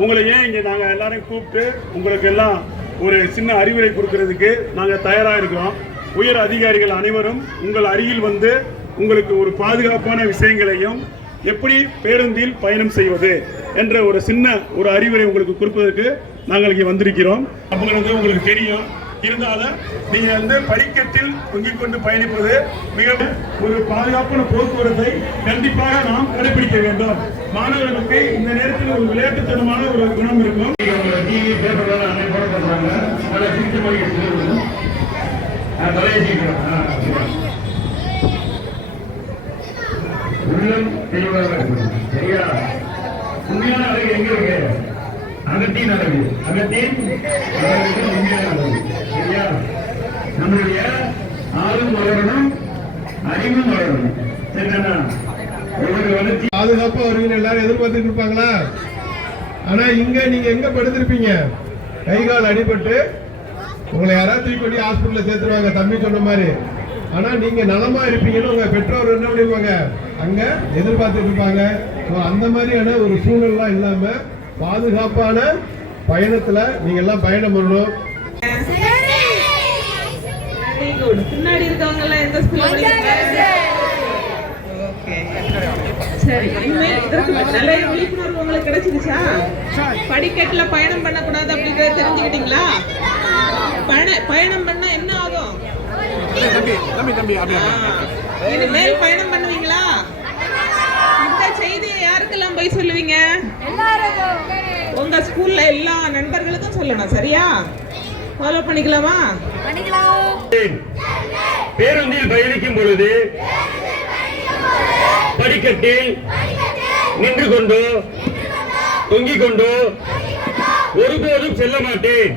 உங்களை ஏன் இங்க நாங்க எல்லாரையும் கூப்பிட்டு உங்களுக்கு எல்லாம் ஒரு சின்ன அறிவுரை கொடுக்கறதுக்கு நாங்க தயாரா இருக்கிறோம். உயர் அதிகாரிகள் அனைவரும் உங்கள் அருகில் வந்து உங்களுக்கு ஒரு பாதுகாப்பான விஷயங்களையும் எப்படி பேருந்தில் பயணம் செய்வது என்ற ஒரு சின்ன ஒரு அறிவுரை உங்களுக்கு கொடுப்பதற்கு நாங்கள் இங்கே வந்திருக்கிறோம். அப்படிங்கிறது உங்களுக்கு தெரியும். இருந்தாலும் நீங்க வந்து படிக்கட்டில் தொங்கிக் கொண்டு பயணிப்பது மிக ஒரு பாதுகாப்பான போக்குவரத்தை கண்டிப்பாக நாம் கடைபிடிக்க வேண்டும். மாணவர்களுக்கு இந்த நேரத்தில் ஒரு விளையாட்டுத்தனமான ஒரு குணம் இருக்கும். உள்ளம் தெளிவாக இருக்கணும். சரியா? உண்மையான அழகு எங்க இருக்கு? அகத்தின் அழகு. அகத்தின் உண்மையான அழகு. சரியா? நம்மளுடைய ஆளும் வளரணும், அறிவும் வளரணும். சரிதானா? ஒவ்வொரு வளர்ச்சி பாதுகாப்பா வருவீங்க எல்லாரும் எதிர்பார்த்துட்டு இருப்பாங்களா? ஆனா இங்க நீங்க எங்க படுத்திருப்பீங்க? கை கால் அடிபட்டு உங்களை யாராவது தூக்கி ஹாஸ்பிட்டல்ல சேர்த்துருவாங்க, தம்பி சொன்ன மாதிரி. ஆனா நீங்க நலமா இருப்பீங்கன்னு உங்க பெற்றோர் என்ன பண்ணிருப்பாங்க, அங்க எதிர்பார்த்துட்டு இருப்பாங்க. அந்த மாதிரியான ஒரு சூழல்லாம் இல்லாம பாதுகாப்பான பயணத்துல நீங்க எல்லாம் பயணம் பண்ணணும். பின்னாடி இருக்கவங்க எல்லாம் எந்த ஸ்கூல்ல படிக்கிறாங்க? சரி, இதற்கு நல்ல விழிப்புணர்வு உங்களுக்கு கிடைச்சிருச்சா? படிக்கட்டுல பயணம் பண்ணக்கூடாது அப்படிங்கறத தெரிஞ்சுக்கிட்டீங்களா? பயணம் பண்ணா என்ன ஆகும்? இனிமேல் பயணம் பண்ணுவீங்களா? இந்த செய்தியை யாருக்கெல்லாம் போய் சொல்லுவீங்க? உங்க ஸ்கூல்ல எல்லா நண்பர்களுக்கும் சொல்லணும். சரியா? ஃபாலோ பண்ணிக்கலாமா? பேருந்தில் பயணிக்கும் பொழுது படிக்கட்டில் நின்று கொண்டோ தொங்கிக் கொண்டோ ஒருபோதும் செல்ல மாட்டேன்.